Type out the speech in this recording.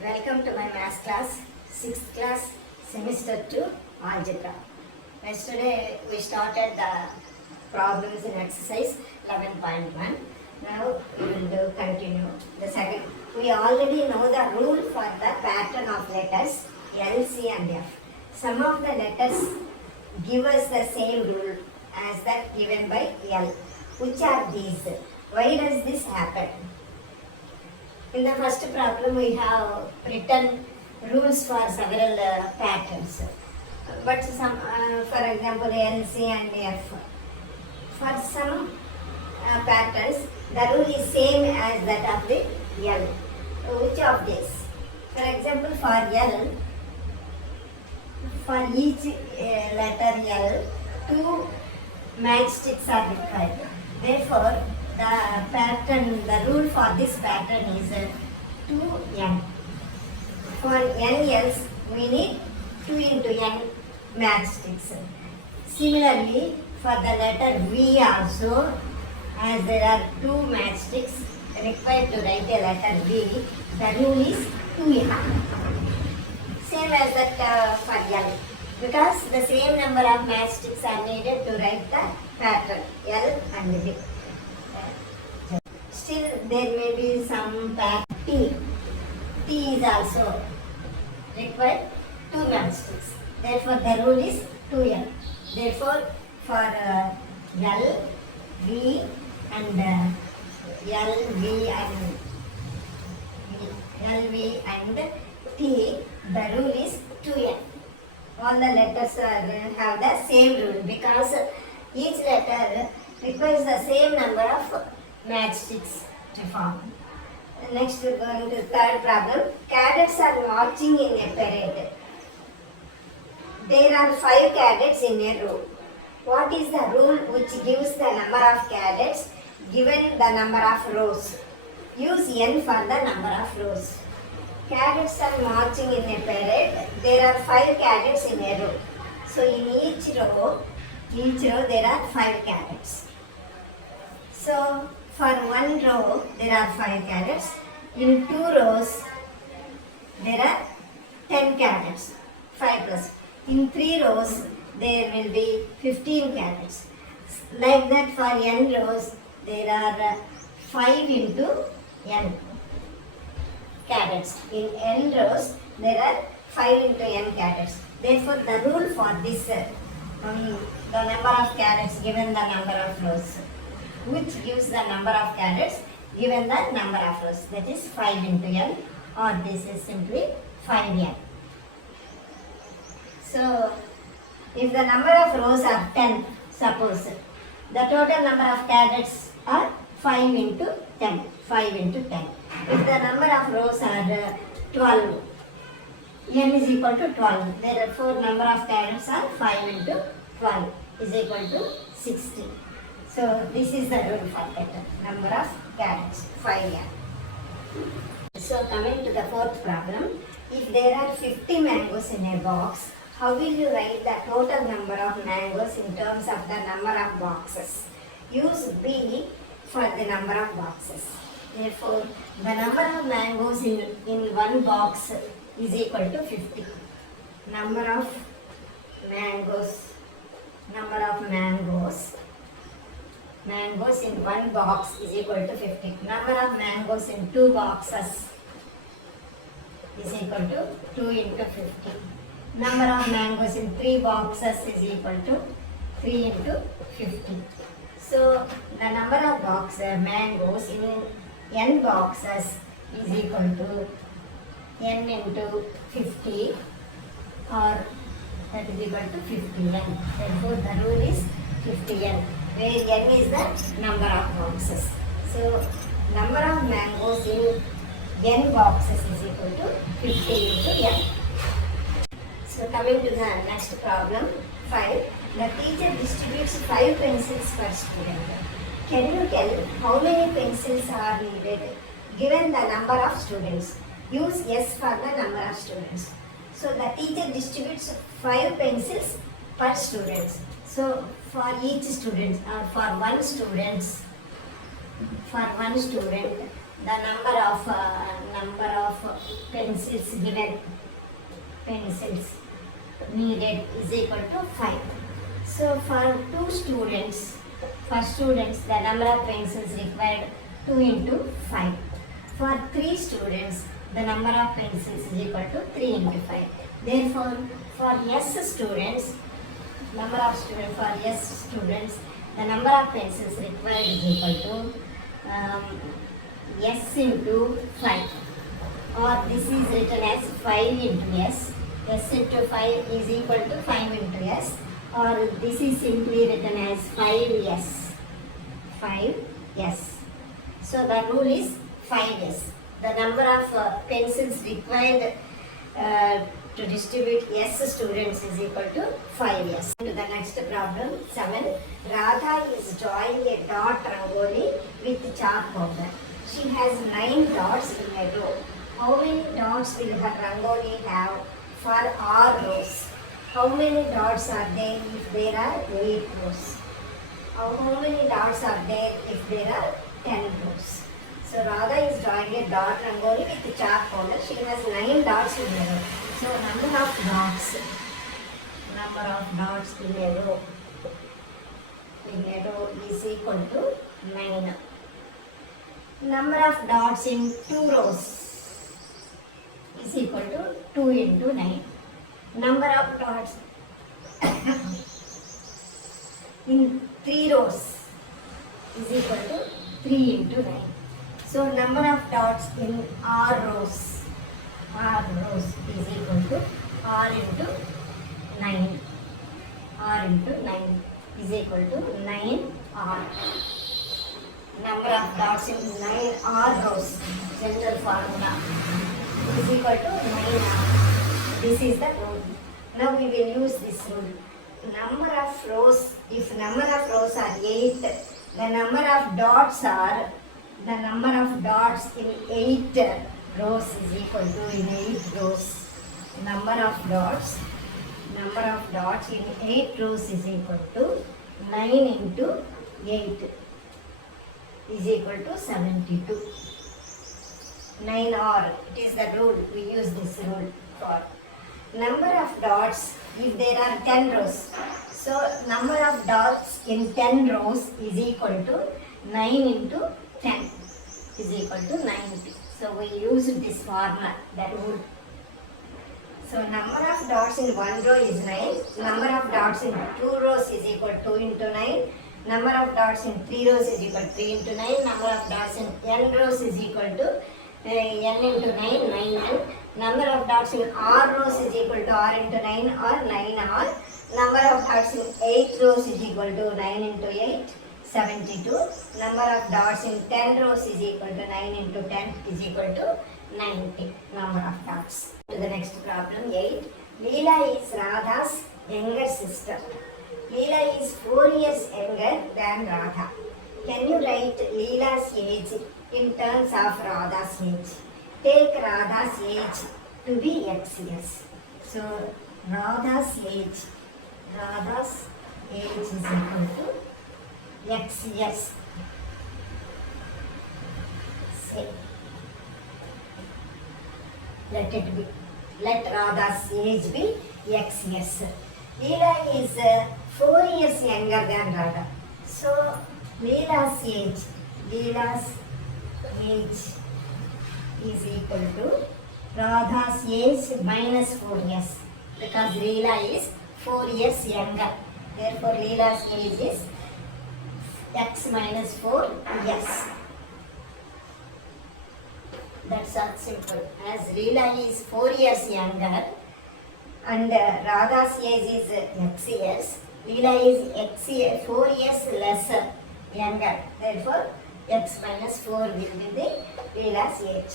Welcome to my math class, 6th class, semester 2, algebra. Yesterday we started the problems in exercise 11.1. Now we will continue the second. We already know the rule for the pattern of letters L, C and F. Some of the letters give us the same rule as that given by L. Which are these? Why does this happen? In the first problem, we have written rules for several patterns. But some, for example, L, C and F. For some patterns, the rule is same as that of the L. Which of these? For example, for L, for each letter L, 2 matchsticks are required. Therefore, the rule for this pattern is 2n. For n L's, we need 2 into n matchsticks. Similarly, for the letter V also, as there are 2 matchsticks required to write a letter V, the rule is 2n. Same as that for L, because the same number of matchsticks are needed to write the pattern L and V. Still, there may be some pattern T. T is also required 2 matchsticks. Therefore, the rule is 2n. Therefore, for L, V and L, V and T, the rule is 2n. All the letters have the same rule because each letter requires the same number of matchsticks to form. Next, we are going to the third problem. Cadets are marching in a parade. There are 5 cadets in a row. What is the rule which gives the number of cadets given the number of rows? Use n for the number of rows. Cadets are marching in a parade. There are 5 cadets in a row. So in each row there are 5 cadets. So for one row there are 5 cadets. In 2 rows there are 10 cadets. 5 plus. In 3 rows there will be 15 cadets. Like that for n rows there are 5 into n cadets. In n rows there are 5 into n cadets. Therefore the rule for this, the number of cadets given the number of rows, which gives the number of cadets given the number of rows, that is 5 into n, or this is simply 5n. So if the number of rows are 10, suppose the total number of cadets are 5 into 10, 5 into 10. If the number of rows are 12, n is equal to 12. Therefore, number of cadets are 5 into 12 is equal to 60. So, this is the rule for that number of cadets, 5n. So, coming to the fourth problem. If there are 50 mangoes in a box, how will you write the total number of mangoes in terms of the number of boxes? Use B for the number of boxes. Therefore, the number of mangoes in one box is equal to 50. Number of mangoes in one box is equal to 50. Number of mangoes in 2 boxes is equal to 2 into 50. Number of mangoes in 3 boxes is equal to 3 into 50. So, the number of mangoes in n boxes is equal to n into 50, or that is equal to 50n. Therefore, the rule is 50n, where n is the number of boxes. So, number of mangoes in n boxes is equal to 50 into n. So, coming to the next problem, 5. The teacher distributes 5 pencils per student. Can you tell how many pencils are needed given the number of students? Use S for the number of students. So the teacher distributes 5 pencils per student. So for each student or for one student, the number of pencils given, pencils needed is equal to 5. So for for students the number of pencils required 2 into 5. For 3 students the number of pencils is equal to 3 into 5. Therefore for S students, the number of pencils required is equal to S into 5, or this is written as 5 into S. S into 5 is equal to 5 into S, or this is simply written as 5S. 5S. So the rule is 5S. The number of pencils required to distribute S students is equal to 5S. To the next problem, 7. Radha is drawing a dot rangoli with chalk powder. She has 9 dots in a row. How many dots will her rangoli have for R rows? How many dots are there if there are 8 rows? How many dots are there if there are 10 rows? So Radha is drawing a dot rangoli with chalk powder. She has 9 dots in a row. So number of dots in a row is equal to 9. Number of dots in 2 rows is equal to 2 into 9. Number of dots in 3 rows is equal to 3 into 9. So number of dots in R rows is equal to R into 9. R into 9 is equal to 9R. Number of dots in 9R rows, general formula, is equal to 9R. This is the rule. Now we will use this rule. Number of rows, if number of rows are 8, the number of dots in 8 rows is equal to, in 8 rows, number of dots in 8 rows is equal to 9 into 8 is equal to 72. 9R, it is the rule, we use this rule for. Number of dots if there are 10 rows. So number of dots in 10 rows is equal to 9 into 10 is equal to 90. So we use this formula, that rule. So number of dots in 1 row is 9. Number of dots in 2 rows is equal to 2 into 9. Number of dots in 3 rows is equal to 3 into 9. Number of dots in n rows is equal to n into 9, 9n. Number of dots in r rows is equal to r into 9 or 9r. Number of dots in 8 rows is equal to 9 into 8, 72. Number of dots in 10 rows is equal to 9 into 10 is equal to 90. Number of dots. To the next problem, 8. Leela is Radha's younger sister. Leela is 4 years younger than Radha. Can you write Leela's age in terms of Radha's age? Take Radha's age to be x years. So Radha's age is equal to x years. Say, let Radha's age be x years. Leela is 4 years younger than Radha. So Leela's age is equal to Radha's age minus 4 years, because Leela is 4 years younger. Therefore Leela's age is x minus 4 years. That's all simple. As Leela is 4 years younger and Radha's age is x years, Leela is 4 years lesser, younger. Therefore x minus 4 will be the Leela's age.